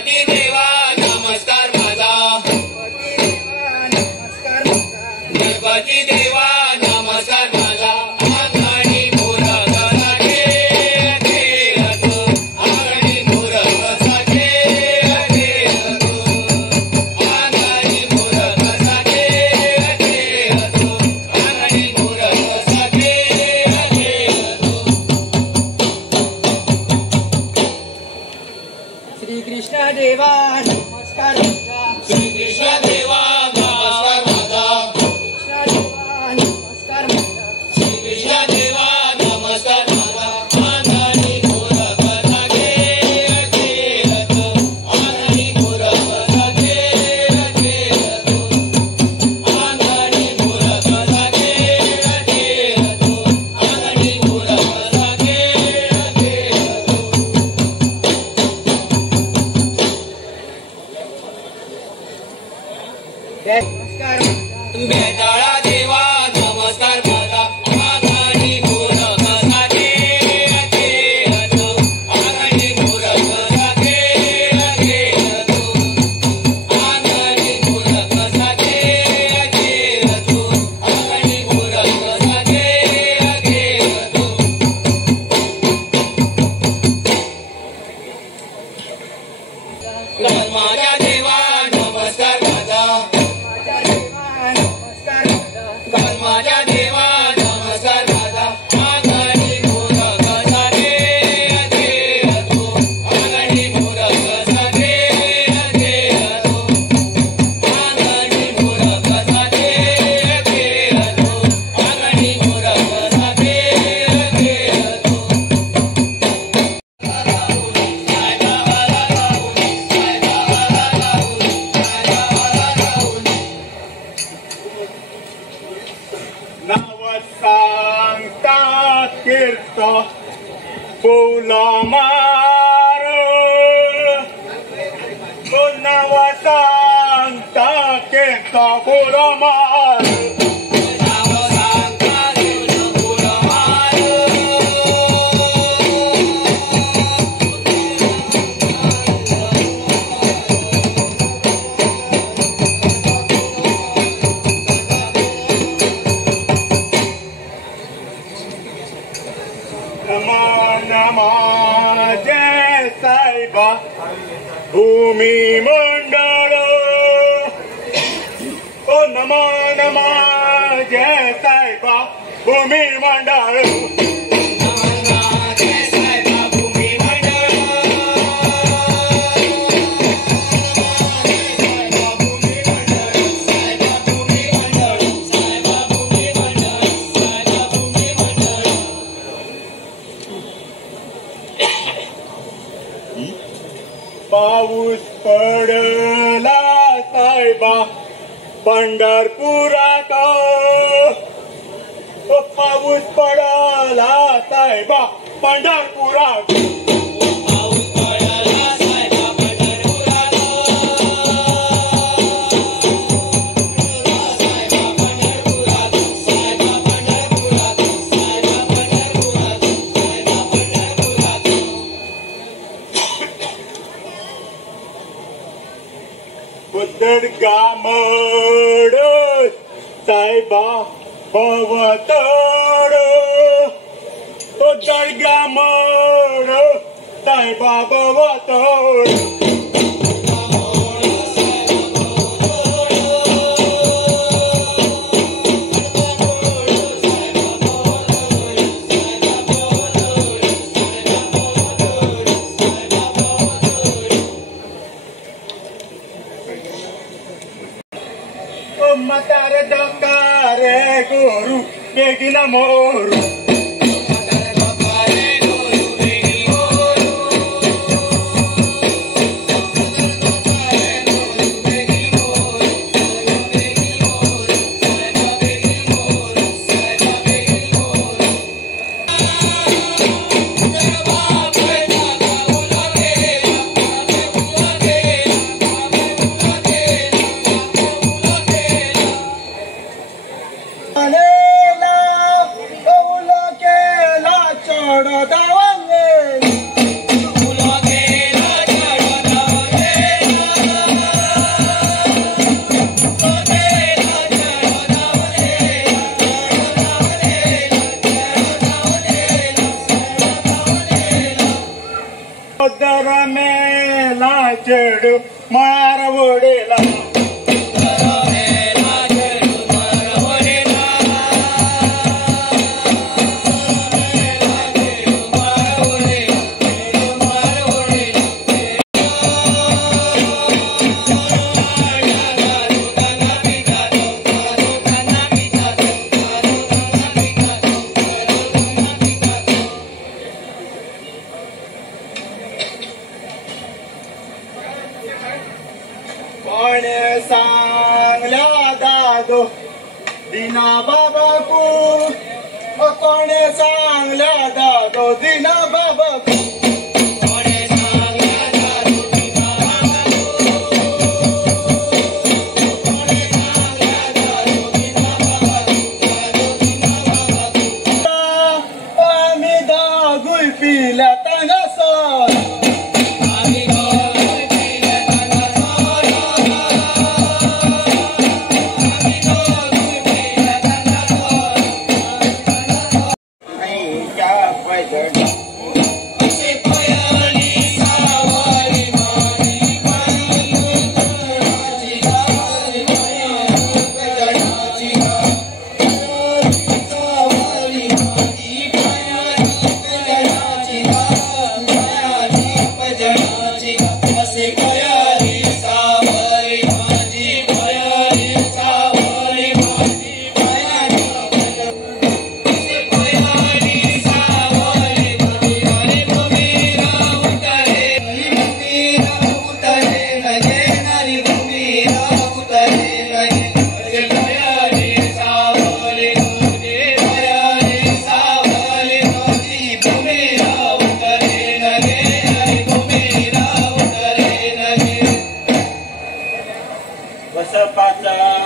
गणपती देवा नमस्कार माझा गणपती देवा नमस्कार माझा अंगणी मोरक साठे खेळतो अंगणी मोरक साठे खेळतो अंगणी मोरक साठे खेळतो अंगणी मोरक साठे खेळतो श्री कृष्ण देवा नमस्कार माझा श्री कृष्ण देवा नमस्कार माझा नमस्कार माझा श्री कृष्ण देवा नमस्कार माझा अंगणी मोरक साठे खेळतो अंगणी मोरक साठे खेळतो अंगणी मोरक साठे खेळतो अंगणी मोरक साठे खेळतो नमस्कार माझा बेताळा देवा नमस्कार माझा अंगणी मोरक साठे खेळतो अंगणी मोरक साठे खेळतो अंगणी मोरक साठे खेळतो अंगणी मोरक साठे खेळतो माझ्या देवा नमस्कार माझा माझ्या देवा नमस्कार माझा माझ्या देवा नमस्कार माझा अंगणी मोरक साठे खेळतो अंगणी मोरक साठे खेळतो अंगणी मोरक साठे खेळतो अंगणी मोरक साठे खेळतो नाव सांगता कीर्त फुला मार नाव सांगता कीर्त फुला मार नाव सांगता तुझं फुलं मार नमा नमा जय साईबा भूमी मंडळ ओ नमा नमा जय साईबा भूमी मंडळ जय साईबा भूमी मंडळ साईबा भूमी मंडळ साईबा भूमी मंडळ साईबा भूमी मंडळ साईबा भूमी मंडळ पाऊस पडला साईबा पंढरपुरात ओ पाऊस पडला साईबा पंढरपुरात पाऊस पडला साईबा पंढरपुरात साईबा पंढरपुरात साईबा पंढरपुरात साईबा पंढरपुरात साईबा पंढरपुरात उदरगामड साईबा भवतड उदरगामड साईबा भवतड मतार दकारे गोरू बेगिन मोरू अनेला वेला चेडू मार वडेला कोण सांगल्या दादो दिना बाबाकू कोण सांगल्या दादो दिना बाबाकू आम्ही दागुय पिल्या तंगसर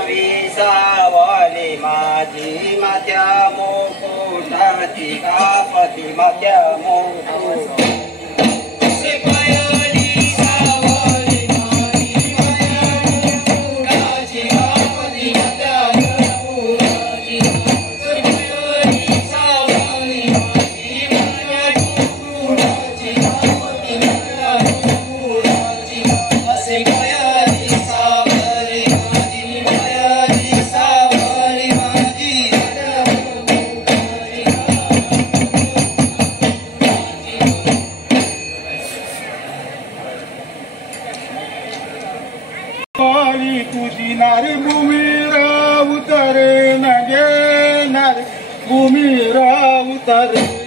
विसावली माझी मात्या मुकुटाची कापती मात्या मुकुट तुझी भूमीरा उतरे नगे नारी भूमीरा उतरे